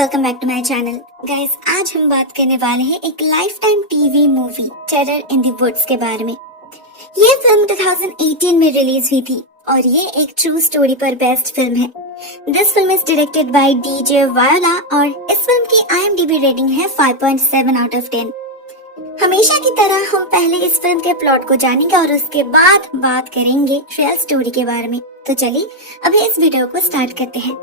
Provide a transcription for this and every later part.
Welcome back to my channel. Guys, आज हम बात करने वाले हैं एक Lifetime TV movie terror in the woods के बारे में। ये फिल्म 2018 में रिलीज हुई थी और ये एक ट्रू स्टोरी पर बेस्ड फिल्म है। This film is directed by DJ voila और इस फिल्म की IMDb रेटिंग है 5.7 आउट ऑफ 10। हमेशा की तरह हम पहले इस फिल्म के प्लॉट को जानेंगे और उसके बाद बात करेंगे रियल स्टोरी के बारे में। तो चलिए अभी इस वीडियो को स्टार्ट करते हैं।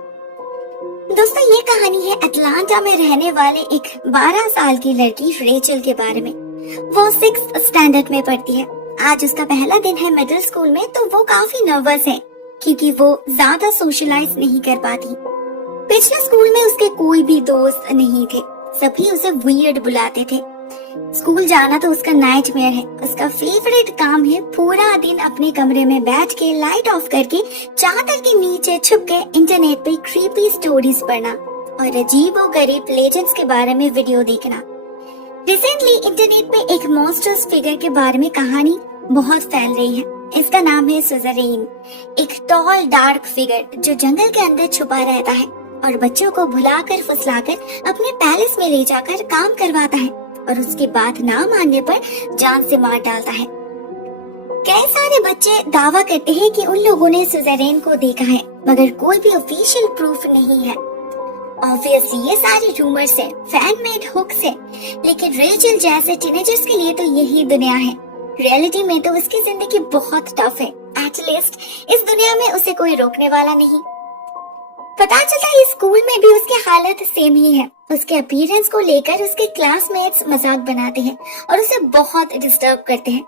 दोस्तों, ये कहानी है अटलांटा में रहने वाले एक 12 साल की लड़की रेचल के बारे में। वो 6th स्टैंडर्ड में पढ़ती है। आज उसका पहला दिन है मिडिल स्कूल में, तो वो काफी नर्वस है क्योंकि वो ज्यादा सोशलाइज नहीं कर पाती। पिछले स्कूल में उसके कोई भी दोस्त नहीं थे, सभी उसे वियर्ड बुलाते थे। स्कूल जाना तो उसका नाइटमेयर है। उसका फेवरेट काम है पूरा दिन अपने कमरे में बैठ के लाइट ऑफ करके चादर के नीचे छुप के इंटरनेट पे क्रीपी स्टोरीज पढ़ना और अजीबोगरीब लेजेंड्स के बारे में वीडियो देखना। रिसेंटली इंटरनेट पे एक मॉन्स्टर्स फिगर के बारे में कहानी बहुत फैल रही है। इसका नाम है सुजरेन, एक टॉल डार्क फिगर जो जंगल के अंदर छुपा रहता है और बच्चों को भुलाकर फुसलाकर अपने पैलेस में ले जाकर काम करवाता है और उसकी बात ना मानने पर जान से मार डालता है। कई सारे बच्चे दावा करते हैं कि उन लोगों ने सुजरेन को देखा है, मगर कोई भी ऑफिशियल प्रूफ नहीं है। ऑब्वियसली ये सारे रूमर्स है, फैन मेड हुक्स है, लेकिन रेचल जैसे टीनेजर्स के लिए तो यही दुनिया है। रियलिटी में तो उसकी जिंदगी बहुत टफ है। एटलीस्ट इस दुनिया में उसे कोई रोकने वाला नहीं। पता चलता है स्कूल में भी उसकी हालत सेम ही है। उसके अपीयरेंस को लेकर उसके क्लासमेट्स मजाक बनाते हैं और उसे बहुत डिस्टर्ब करते हैं।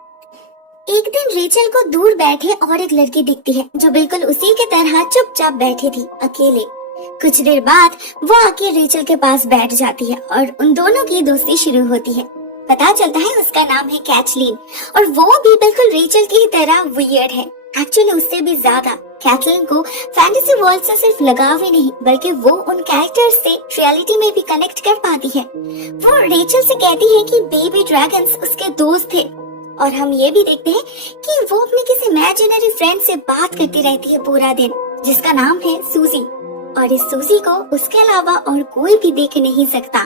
एक दिन रेचल को दूर बैठे और एक लड़की दिखती है जो बिल्कुल उसी के तरह चुपचाप बैठी थी, अकेले। कुछ देर बाद वो आके रेचल के पास बैठ जाती है और उन दोनों की दोस्ती शुरू होती है। पता चलता है उसका नाम है कैथलीन और वो भी बिल्कुल रेचल की तरह वियर्ड है। एक्चुअली उससे भी ज्यादा। कैथलीन को फैंटेसी वर्ल्ड से सिर्फ लगाव ही नहीं, बल्कि वो उन कैरेक्टर्स से रियलिटी में भी कनेक्ट कर पाती है। वो रेचल से कहती है कि बेबी ड्रैगन्स उसके दोस्त थे और हम ये भी देखते हैं कि वो अपने किसी इमेजिनरी फ्रेंड से बात करती रहती है पूरा दिन, जिसका नाम है सूजी। और इस सूजी को उसके अलावा और कोई भी देख नहीं सकता।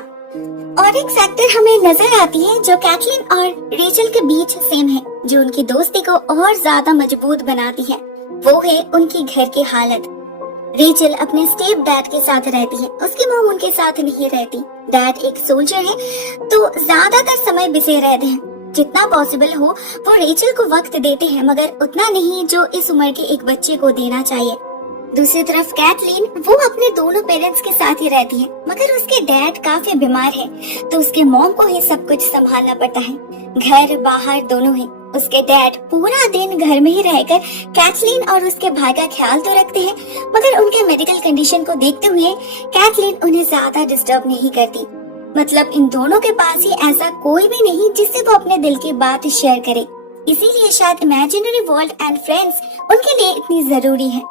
और एक फैक्टर हमें नजर आती है जो कैथलीन और रेचल के बीच सेम है, जो उनकी दोस्ती को और ज्यादा मजबूत बनाती है। वो है उनकी घर की हालत। रेचल अपने स्टेप डैड के साथ रहती है, उसकी मॉम उनके साथ नहीं रहती। डैड एक सोल्जर है तो ज्यादातर समय बिजी रहते हैं। जितना पॉसिबल हो वो रेचल को वक्त देते हैं, मगर उतना नहीं जो इस उम्र के एक बच्चे को देना चाहिए। दूसरी तरफ कैथलीन वो अपने दोनों पेरेंट्स के साथ ही रहती है, मगर उसके डैड काफी बीमार है तो उसके मॉम को ही सब कुछ संभालना पड़ता है। घर बाहर दोनों है। उसके डैड पूरा दिन घर में ही रहकर कैथलीन और उसके भाई का ख्याल तो रखते हैं, मगर उनके मेडिकल कंडीशन को देखते हुए कैथलीन उन्हें ज्यादा डिस्टर्ब नहीं करती। मतलब इन दोनों के पास ही ऐसा कोई भी नहीं जिससे वो अपने दिल की बात शेयर करे। इसीलिए शायद इमेजिनरी वर्ल्ड एंड फ्रेंड्स उनके लिए इतनी जरूरी है।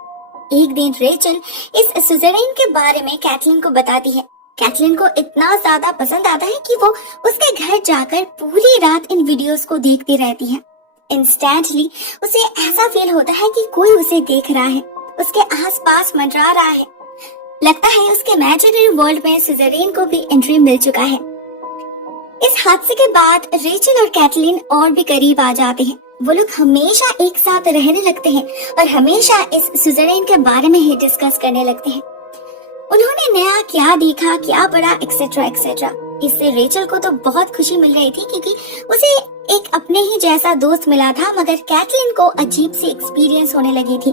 एक दिन रेचल इस सुजरेन के बारे में कैथलीन को बताती है। कैथलीन को इतना ज्यादा पसंद आता है कि वो उसके घर जाकर पूरी रात इन वीडियोस को देखती रहती है। इंस्टेंटली उसे ऐसा फील होता है कि कोई उसे देख रहा है, उसके आसपास मंडरा रहा है। लगता है उसके इमेजिनरी वर्ल्ड में सुजरेन को भी एंट्री मिल चुका है। इस हादसे के बाद रेचल और कैथलीन और भी करीब आ जाते हैं। वो लोग हमेशा एक साथ रहने लगते हैं और हमेशा इस सुजरेन के बारे में ही डिस्कस करने लगते हैं। उन्होंने नया क्या देखा, क्या पढ़ा, एक्सेट्रा एक्सेट्रा। इससे रेचल को तो बहुत खुशी मिल रही थी क्योंकि उसे एक अपने ही जैसा दोस्त मिला था, मगर कैथलीन को अजीब सी एक्सपीरियंस होने लगी थी।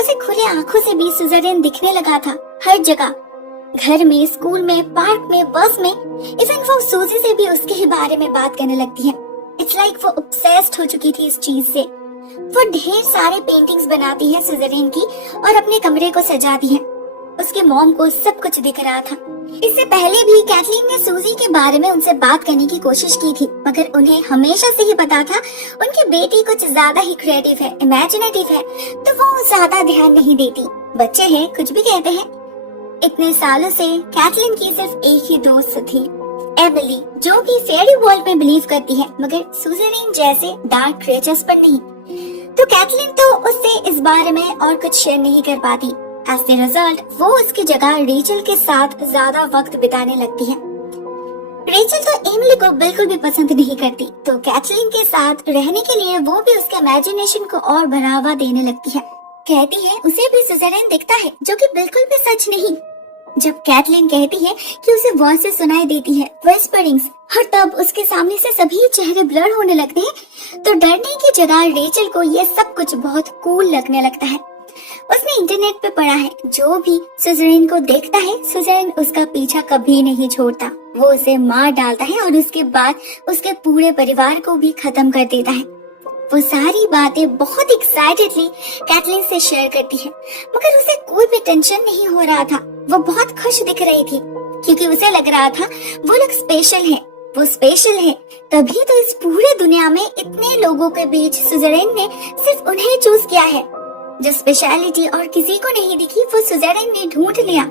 उसे खुले आंखों से भी सुजरेन दिखने लगा था, हर जगह, घर में, स्कूल में, पार्क में, बस में। इवन वो सूजी से भी उसके ही बारे में बात करने लगती है। इट्स लाइक वो ऑब्सेस्ड हो चुकी थी इस चीज से। वो ढेर सारे पेंटिंग्स बनाती है सुजरेन की और अपने कमरे को सजाती है। उसके मॉम को सब कुछ दिख रहा था। इससे पहले भी कैथलीन ने सूजी के बारे में उनसे बात करने की कोशिश की थी, मगर उन्हें हमेशा से ही पता था उनकी बेटी कुछ ज्यादा ही क्रिएटिव है, इमेजिनेटिव है, तो वो ज्यादा ध्यान नहीं देती। बच्चे हैं, कुछ भी कहते हैं। इतने सालों से कैथलीन की सिर्फ एक ही दोस्त थी, एमिली, जो कि फेयरी वर्ल्ड में बिलीव करती है, मगर सुजरेन जैसे डार्क क्रिएचर्स पर नहीं। तो कैथलीन तो उससे इस बारे में और कुछ शेयर नहीं कर पाती। एज द रिजल्ट वो उसकी जगह रेचल के साथ ज्यादा वक्त बिताने लगती है। रेचल तो एमिली को बिल्कुल भी पसंद नहीं करती, तो कैथलीन के साथ रहने के लिए वो भी उसके इमेजिनेशन को और बढ़ावा देने लगती है। कहती है उसे भी सुज़ेरैन दिखता है, जो कि बिल्कुल भी सच नहीं। जब कैथलीन कहती है कि उसे वॉइसेस सुनाई देती है, व्हिस्परिंग्स, और तब उसके सामने से सभी चेहरे ब्लर होने लगते हैं, तो डरने की जगह रेचल को ये सब कुछ बहुत कूल लगने लगता है। उसने इंटरनेट पे पढ़ा है, जो भी सुज़ेरैन को देखता है, सुज़ेरैन उसका पीछा कभी नहीं छोड़ता। वो उसे मार डालता है और उसके बाद उसके पूरे परिवार को भी खत्म कर देता है। वो सारी बातें बहुत एक्साइटेडली कैथलीन से शेयर करती है, मगर उसे कोई भी टेंशन नहीं हो रहा था। वो बहुत खुश दिख रही थी, क्योंकि उसे लग रहा था वो लोग स्पेशल है। वो स्पेशल है, तभी तो इस पूरे दुनिया में इतने लोगों के बीच सुज़ेरैन ने सिर्फ उन्हें चूज किया है। जो स्पेशलिटी और किसी को नहीं दिखी, वो सुज़ेरैन ने ढूंढ लिया।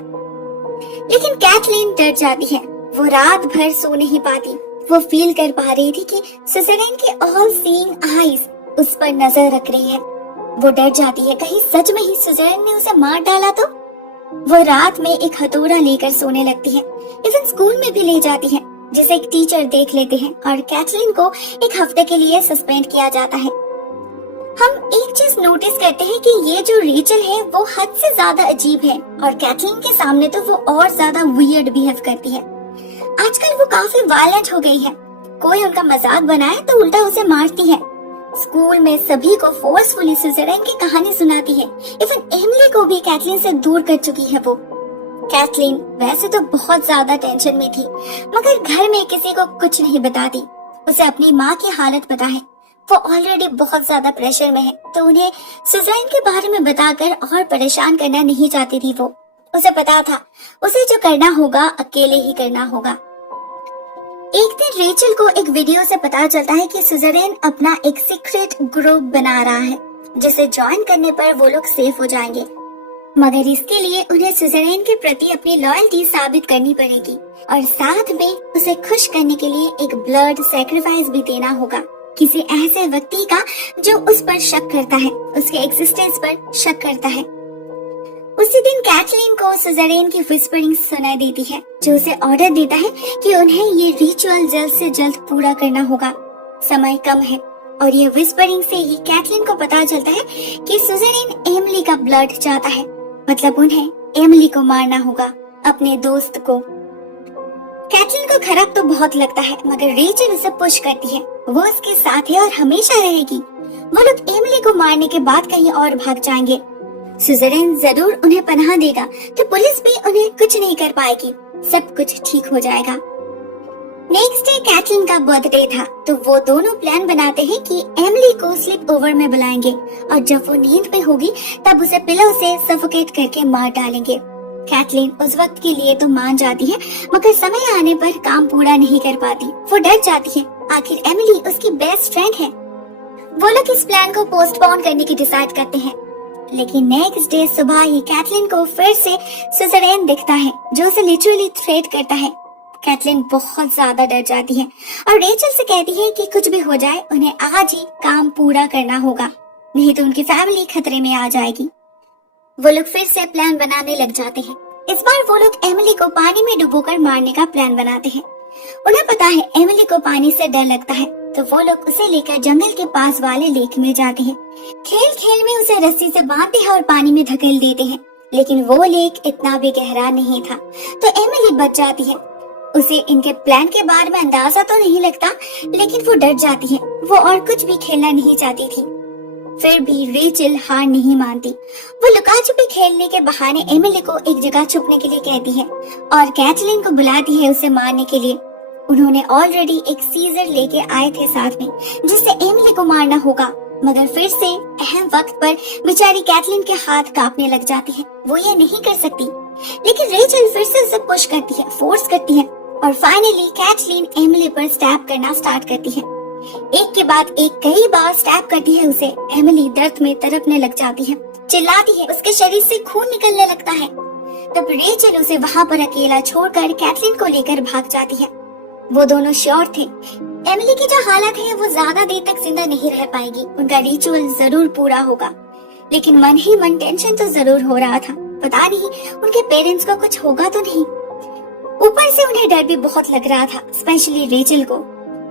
लेकिन कैथलीन डर जाती है। वो रात भर सो नहीं पाती। वो फील कर पा रही थी कि सुज़ेरैन की ऑल सीइंग आईज उस पर नजर रख रही है। वो डर जाती है, कहीं सच में ही सुज़ेरैन ने उसे मार डाला तो। वो रात में एक हथौड़ा लेकर सोने लगती है। इवन स्कूल में भी ले जाती है, जिसे एक टीचर देख लेते हैं और कैथलीन को एक हफ्ते के लिए सस्पेंड किया जाता है। हम एक चीज नोटिस करते हैं कि ये जो रेचल है वो हद से ज्यादा अजीब है, और कैथलीन के सामने तो वो और ज्यादा वियर्ड बिहेव करती है। आजकल वो काफी वायलेंट हो गई है। कोई उनका मजाक बनाए तो उल्टा उसे मारती है। स्कूल में सभी को फोर्सफुली सुज़ेरैन की कहानी सुनाती है। इवन एमिली को भी कैथलीन से दूर कर चुकी है वो। कैथलीन वैसे तो बहुत ज्यादा टेंशन में थी, मगर घर में किसी को कुछ नहीं बताती। उसे अपनी माँ की हालत पता है, वो ऑलरेडी बहुत ज्यादा प्रेशर में है, तो उन्हें सुज़ेरैन के बारे में बताकर और परेशान करना नहीं चाहती थी वो। उसे पता था उसे जो करना होगा अकेले ही करना होगा। एक दिन रेचल को एक वीडियो से पता चलता है कि सुज़ेरैन अपना एक सीक्रेट ग्रुप बना रहा है, जिसे ज्वाइन करने पर वो लोग सेफ हो जाएंगे। मगर इसके लिए उन्हें सुज़ेरैन के प्रति अपनी लॉयल्टी साबित करनी पड़ेगी, और साथ में उसे खुश करने के लिए एक ब्लड सैक्रिफाइस भी देना होगा, किसी ऐसे व्यक्ति का जो उस पर शक करता है, उसके एग्जिस्टेंस पर शक करता है। उसी दिन कैथलीन को सुज़ेरैन की व्हिस्परिंग सुनाई देती है, जो उसे ऑर्डर देता है कि उन्हें ये रिचुअल जल्द से जल्द पूरा करना होगा। समय कम है, और ये व्हिस्परिंग से ही कैथलीन को पता चलता है कि सुज़ेरैन एमिली का ब्लड चाहता है, मतलब उन्हें एमिली को मारना होगा, अपने दोस्त को। कैथलीन को खराब तो बहुत लगता है, मगर रेचल उसे पुश करती है। वो उसके साथ है और हमेशा रहेगी। वो लोग एमिली को मारने के बाद कहीं और भाग जाएंगे। सुज़ेरैन जरूर उन्हें पनाह देगा, तो पुलिस भी उन्हें कुछ नहीं कर पाएगी। सब कुछ ठीक हो जाएगा। नेक्स्ट डे कैथलीन का बर्थडे था, तो वो दोनों प्लान बनाते हैं कि एमिली को स्लीप ओवर में बुलाएंगे, और जब वो नींद में होगी तब उसे पिलो से सफोकेट करके मार डालेंगे। कैथलीन उस वक्त के लिए तो मान जाती है, मगर समय आने पर काम पूरा नहीं कर पाती। वो डर जाती है, आखिर एमिली उसकी बेस्ट फ्रेंड है। वो लोग इस प्लान को पोस्टपोन करने की डिसाइड करते हैं। लेकिन नेक्स्ट डे सुबह ही कैथलीन को फिर से सुज़ेरैन दिखता है, जो उसे लिटरली थ्रेट करता है। कैथलीन बहुत ज्यादा डर जाती है और रेचल से कहती है कि कुछ भी हो जाए उन्हें आज ही काम पूरा करना होगा, नहीं तो उनकी फैमिली खतरे में आ जाएगी। वो लोग फिर से प्लान बनाने लग जाते हैं। इस बार वो लोग एमिली को पानी में डुबोकर मारने का प्लान बनाते हैं। उन्हें पता है एमिली को पानी से डर लगता है, तो वो लोग उसे लेकर जंगल के पास वाले लेक में जाते हैं। खेल खेल में उसे रस्सी से बांधते हैं और पानी में धकेल देते हैं, लेकिन वो लेक इतना भी गहरा नहीं था, तो एमिली बच जाती है। उसे इनके प्लान के बारे में अंदाजा तो नहीं लगता, लेकिन वो डर जाती है। वो और कुछ भी खेलना नहीं चाहती थी। फिर भी रेचल हार नहीं मानती। वो लुका छुपी खेलने के बहाने एमिली को एक जगह छुपने के लिए कहती है और कैथलीन को बुलाती है उसे मारने के लिए। उन्होंने ऑलरेडी एक सीजर लेके आए थे साथ में, जिससे एमिली को मारना होगा, मगर फिर से अहम वक्त पर बेचारी कैथलीन के हाथ कांपने लग जाती है। वो ये नहीं कर सकती, लेकिन रेचल फिर से उसे पुश करती है, फोर्स करती है, और फाइनली कैथलीन एमिली पर स्टैब करना स्टार्ट करती है। एक के बाद एक कई बार स्टैब करती है उसे। एमिली दर्द में तड़पने लग जाती है, चिल्लाती है, उसके शरीर से खून निकलने लगता है। तब रेचल उसे वहाँ पर अकेला छोड़कर कैथलीन को लेकर भाग जाती है। वो दोनों श्योर थे एमिली की जो हालत है वो ज्यादा देर तक जिंदा नहीं रह पाएगी, उनका रिचुअल जरूर पूरा होगा। लेकिन मन ही मन टेंशन तो जरूर हो रहा था। पता नहीं उनके पेरेंट्स को कुछ होगा तो नहीं। ऊपर से उन्हें डर भी बहुत लग रहा था, स्पेशली रेचल को,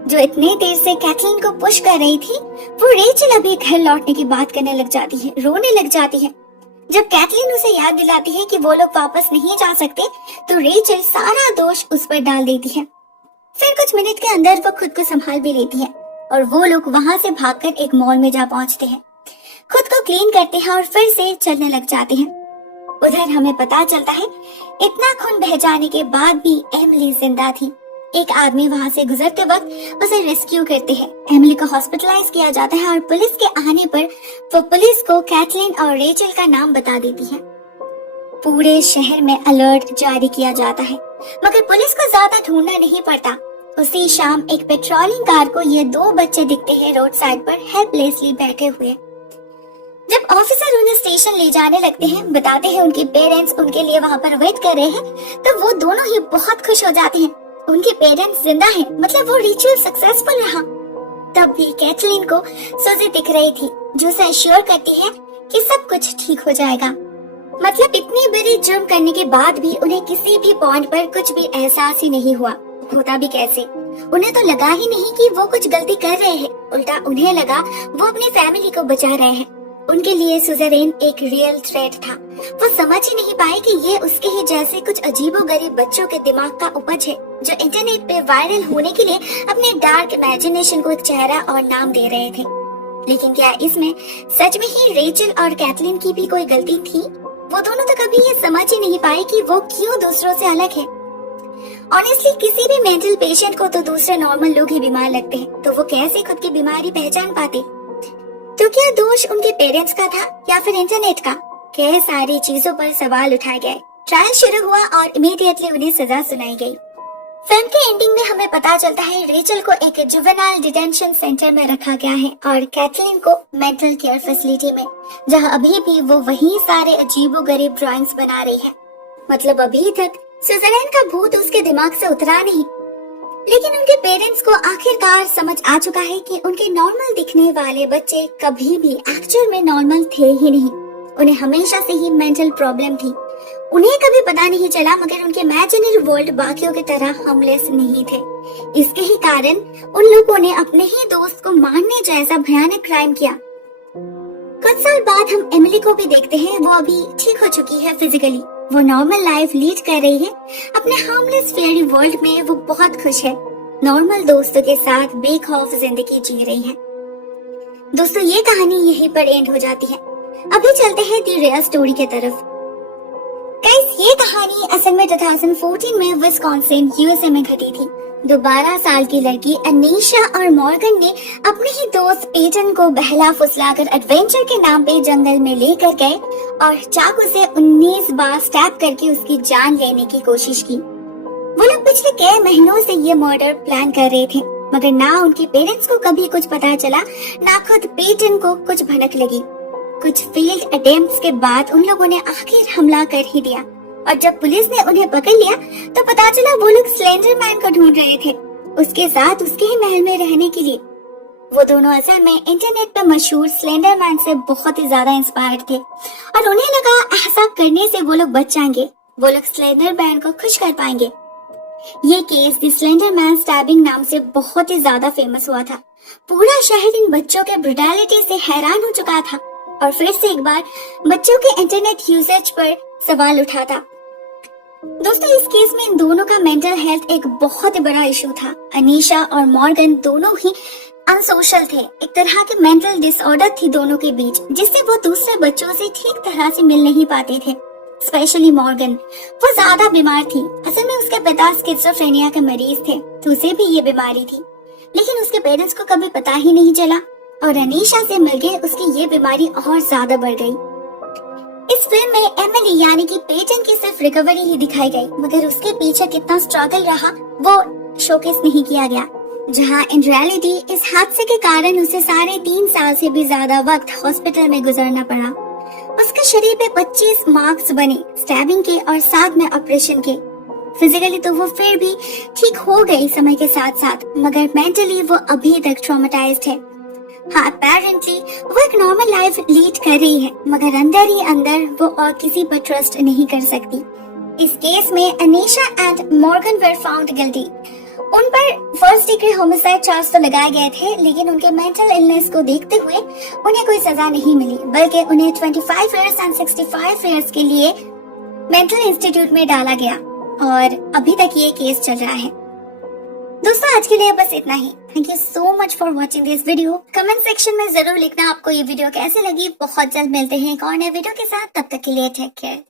जो इतने देर से कैथलीन को पुश कर रही थी। वो रेचल अभी घर लौटने की बात करने लग जाती है, रोने लग जाती है। जब कैथलीन उसे याद दिलाती है कि वो लोग वापस नहीं जा सकते, तो रेचल सारा दोष उस पर डाल देती है। फिर कुछ मिनट के अंदर वो खुद को संभाल भी लेती है और वो लोग वहां से भागकर एक मॉल में जा पहुंचते हैं, खुद को क्लीन करते हैं और फिर से चलने लग जाते हैं। उधर हमें पता चलता है इतना खून बह जाने के बाद भी एमिली जिंदा थी। एक आदमी वहां से गुजरते वक्त उसे रेस्क्यू करते हैं। एमिली को हॉस्पिटलाइज किया जाता है और पुलिस के आने पर वो पुलिस को कैथलीन और रेचल का नाम बता देती है। पूरे शहर में अलर्ट जारी किया जाता है, मगर पुलिस को ज्यादा ढूंढना नहीं पड़ता। उसी शाम एक पेट्रोलिंग कार को ये दो बच्चे दिखते हैं रोड साइड पर हेल्पलेसली बैठे हुए। जब ऑफिसर उन्हें स्टेशन ले जाने लगते हैं, बताते हैं उनके पेरेंट्स उनके लिए वहाँ पर वेट कर रहे हैं, तो वो दोनों ही बहुत खुश हो जाते हैं। उनके पेरेंट्स जिंदा हैं, मतलब वो रिचुअल सक्सेसफुल रहा। तब भी कैथलीन को सूजी दिख रही थी, जो उसे अश्योर करती है कि सब कुछ ठीक हो जाएगा। मतलब इतनी बड़ी जुर्म करने के बाद भी उन्हें किसी भी पॉइंट पर कुछ भी एहसास ही नहीं हुआ। होता भी कैसे? उन्हें तो लगा ही नहीं कि वो कुछ गलती कर रहे हैं, उल्टा उन्हें लगा वो अपनी फैमिली को बचा रहे हैं। उनके लिए सुज़ेरेन एक रियल थ्रेट था। वो समझ ही नहीं पाए कि ये उसके ही जैसे कुछ अजीबोगरीब बच्चों के दिमाग का उपज है, जो इंटरनेट पे वायरल होने के लिए अपने डार्क इमेजिनेशन को एक चेहरा और नाम दे रहे थे। लेकिन क्या इसमें सच में ही रेचल और कैथलीन की भी कोई गलती थी? वो दोनों तो कभी ये समझ ही नहीं पाए कि वो क्यों दूसरों से अलग है। ऑनेस्टली किसी भी मेंटल पेशेंट को तो दूसरे नॉर्मल लोग ही बीमार लगते हैं, तो वो कैसे खुद की बीमारी पहचान पाते? तो क्या दोष उनके पेरेंट्स का था या फिर इंटरनेट का? कई सारी चीजों पर सवाल उठाए गए। ट्रायल शुरू हुआ और इमीडिएटली उन्हें सजा सुनाई गई। फिल्म के एंडिंग में हमें पता चलता है रेचल को एक जुवेनाइल डिटेंशन सेंटर में रखा गया है और कैथलीन को मेंटल केयर फैसिलिटी में, जहां अभी भी वो वही सारे अजीबोगरीब ड्राइंग्स बना रही है। मतलब अभी तक सुज़ेरेन का भूत उसके दिमाग से उतरा नहीं। लेकिन उनके पेरेंट्स को आखिरकार समझ आ चुका है कि उनके नॉर्मल दिखने वाले बच्चे कभी भी एक्चुअल में नॉर्मल थे ही नहीं। उन्हें हमेशा से ही मेंटल प्रॉब्लम थी। उन्हें कभी पता नहीं चला, मगर उनके इमेजिनरी वर्ल्ड बाकियों की तरह हार्मलेस नहीं थे। इसके ही कारण उन लोगों ने अपने ही दोस्त को मारने जैसा भयानक क्राइम किया। कुछ साल बाद हम एमिली को भी देखते हैं। वो अभी ठीक हो चुकी है फिजिकली। वो नॉर्मल लाइफ लीड कर रही है। अपने हार्मलेस फेयरी वर्ल्ड में वो बहुत खुश है। नॉर्मल दोस्तों के साथ बेखौफ जिंदगी जी रही है। दोस्तों, ये कहानी यहीं पर एंड हो जाती है। अभी चलते हैं दी रियल स्टोरी के तरफ। गाइस, ये कहानी असल में 2014 में विस्कॉन्सिन यूएसए में घटी थी। 12 साल की लड़की अनीशा और मॉर्गन ने अपने ही दोस्त पेटन को बहला फुसलाकर एडवेंचर के नाम पे जंगल में लेकर गए और चाकू से 19 बार स्टैब करके उसकी जान लेने की कोशिश की। वो लोग पिछले कई महीनों से ये मर्डर प्लान कर रहे थे, मगर ना उनके पेरेंट्स को कभी कुछ पता चला, ना खुद पेटन को कुछ भनक लगी। कुछ फेल्ड अटेम्प्ट्स के बाद उन लोगों ने आखिर हमला कर ही दिया और जब पुलिस ने उन्हें पकड़ लिया तो पता चला वो लोग स्लेंडर मैन को ढूंढ रहे थे, उसके साथ उसके ही महल में रहने के लिए। वो दोनों असल में इंटरनेट पर मशहूर स्लेंडर मैन से बहुत ही ज्यादा इंस्पायर्ड थे और उन्हें लगा ऐसा करने से वो लोग बच जाएंगे, वो लोग स्लेंडर मैन को खुश कर पाएंगे। ये case the slender man stabbing नाम से बहुत ही ज्यादा फेमस हुआ था। पूरा शहर इन बच्चों के ब्रुटैलिटी से हैरान हो चुका था और फिर से एक बार बच्चों के इंटरनेट यूसेज पर सवाल उठा था। दोस्तों, इस केस में इन दोनों का मेंटल हेल्थ एक बहुत ही बड़ा इशू था। अनीशा और मॉर्गन दोनों ही अनसोशल थे। एक तरह के मेंटल डिसऑर्डर थी दोनों के बीच, जिससे वो दूसरे बच्चों से ठीक तरह से मिल नहीं पाते थे। स्पेशली मॉर्गन, वो ज्यादा बीमार थी। असल में उसके पिता स्किज़ोफ्रेनिया के मरीज थे, तो उसे भी ये बीमारी थी, लेकिन उसके पेरेंट्स को कभी पता ही नहीं चला और अनीशा से मिलके उसकी ये बीमारी और ज्यादा बढ़ गई। इस फिल्म में एमिली यानी कि पेटन की सिर्फ रिकवरी ही दिखाई गई, मगर उसके पीछे कितना स्ट्रगल रहा वो शोकेस नहीं किया गया। जहां इन रियलिटी इस हादसे के कारण उसे 3.5 साल से भी ज्यादा वक्त हॉस्पिटल में गुजारना पड़ा। उसके शरीर पे 25 मार्क्स बने स्टैबिंग के और साथ में ऑपरेशन के। फिजिकली तो वो फिर भी ठीक हो गई समय के साथ साथ, मगर मेंटली वो अभी तक ट्रॉमेटाइज्ड है। हाँ, अपेरेंटली वो एक नॉर्मल लाइफ लीड कर रही है, मगर अंदर ही अंदर वो और किसी पर ट्रस्ट नहीं कर सकती। इस केस में Anisha and Morgan were found guilty. उन पर फर्स्ट डिग्री होमिसाइड चार्ज तो लगाए गए थे, लेकिन उनके मेंटल इलनेस को देखते हुए उन्हें कोई सजा नहीं मिली, बल्कि उन्हें 25 इयर्स एंड 65 इयर्स के लिए मेंटल इंस्टीट्यूट में डाला गया और अभी तक ये केस चल रहा है। दोस्तों, आज के लिए बस इतना ही। Thank you so much for watching this video. Comment section में जरूर लिखना आपको ये वीडियो कैसे लगी। बहुत जल्द मिलते हैं एक और नए वीडियो के साथ, तब तक के लिए टेक केयर।